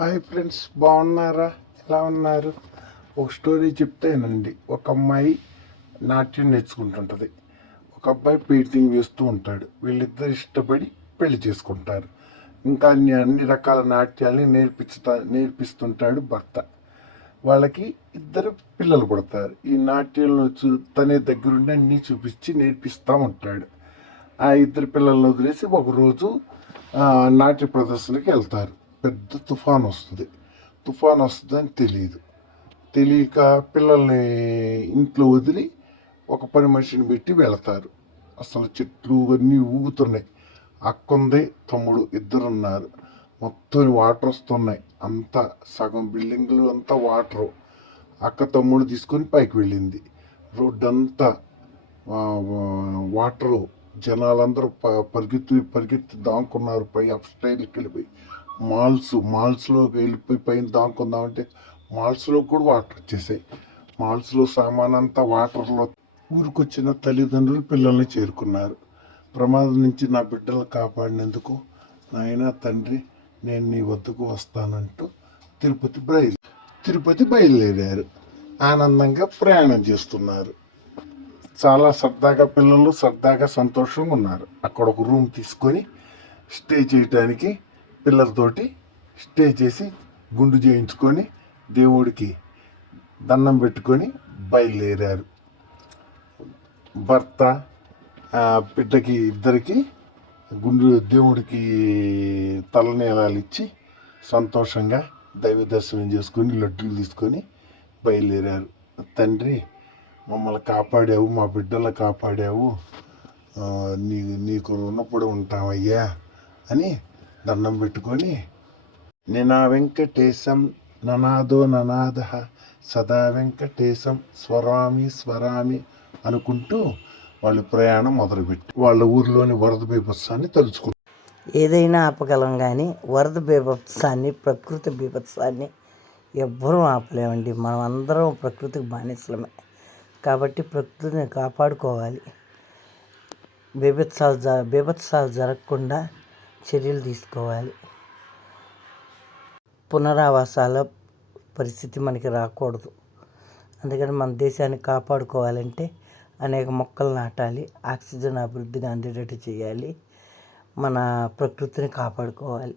Hi friends, బాగున్నారా? ఎలా ఉన్నారు? ఒక స్టోరీ చెప్తేనండి. ఒక అమ్మాయి నాట్యం నేర్చుకుంటుంటుంది, ఒక అబ్బాయి పెయింటింగ్ వేస్తూ ఉంటాడు. వీళ్ళిద్దరు ఇష్టపడి పెళ్లి చేసుకుంటారు. ఇంకా అన్ని రకాల నాట్యాలని నేర్పిస్తుంటాడు భర్త. వాళ్ళకి ఇద్దరు పిల్లలు పుడతారు. ఈ నాట్యంలో తనే దగ్గరుండి అన్నీ చూపించి నేర్పిస్తూ ఉంటాడు. ఆ ఇద్దరు పిల్లలను వదిలేసి ఒకరోజు నాట్య ప్రదర్శనకి వెళ్తారు. పెద్ద తుఫాన్ వస్తుందని తెలియక పిల్లల్ని ఇంట్లో వదిలి ఒక పని మనిషిని పెట్టి వెళతారు. అసలు చెట్లు అన్నీ ఊగుతున్నాయి. అక్కుంది, తమ్ముడు ఇద్దరున్నారు. మొత్తం వాటర్ వస్తున్నాయి. అంతా సగం బిల్డింగ్లు అంతా వాటరు. అక్క తమ్ముడు తీసుకొని పైకి వెళ్ళింది. రోడ్డు అంతా వాటరు. జనాలందరూ పరిగెత్తి దాంకున్నారు. పై అప్ స్టైల్కి వెళ్ళిపోయి మాల్స్లోకి వెళ్ళిపోయి పైన దాంకుందామంటే మాల్స్లో కూడా వాటర్ వచ్చేసాయి. మాల్స్లో సామాన్ అంతా వాటర్లో. ఊరికొచ్చిన తల్లిదండ్రులు పిల్లల్ని చేరుకున్నారు. ప్రమాదం నుంచి నా బిడ్డలు కాపాడినందుకు నాయన తండ్రి, నేను నీ వద్దకు వస్తానంటూ తిరుపతి బయలుదేరారు. ఆనందంగా ప్రయాణం చేస్తున్నారు. చాలా సరదాగా సంతోషంగా ఉన్నారు. అక్కడ ఒక రూమ్ తీసుకొని స్టే చేయడానికి పిల్లలతోటి స్టే చేసి గుండు చేయించుకొని దేవుడికి దండం పెట్టుకొని బయలుదేరారు. భర్త బిడ్డకి ఇద్దరికి దేవుడికి తలనీలాలు ఇచ్చి సంతోషంగా దైవ దర్శనం చేసుకొని లడ్డూలు తీసుకొని బయలుదేరారు. తండ్రి, మమ్మల్ని కాపాడావు, మా బిడ్డలను కాపాడావు, నీకు రుణపడి ఉంటామయ్యా అని దండం పెట్టుకొని నినా వెంకటేశం ననాదో ననాద సదా వెంకటేశం స్వరామి అనుకుంటూ వాళ్ళు ప్రయాణం మొదలుపెట్టి వాళ్ళ ఊరిలోని వరద బీభత్సాన్ని తలుచుకున్నారు. ఏదైనా ఆపగలం కానీ వరద బీభత్సాన్ని, ప్రకృతి బీభత్సాన్ని ఎవ్వరూ ఆపలేమండి. మనం అందరం ప్రకృతికి బానిసలమే. కాబట్టి ప్రకృతిని కాపాడుకోవాలి. బీభత్సాలు జరగకుండా చర్యలు తీసుకోవాలి. పునరావాసాల పరిస్థితి మనకి రాకూడదు. అందుకని మన దేశాన్ని కాపాడుకోవాలంటే అనేక మొక్కలు నాటాలి, ఆక్సిజన్ అభివృద్ధిగా అందేటట్టు చేయాలి, మన ప్రకృతిని కాపాడుకోవాలి.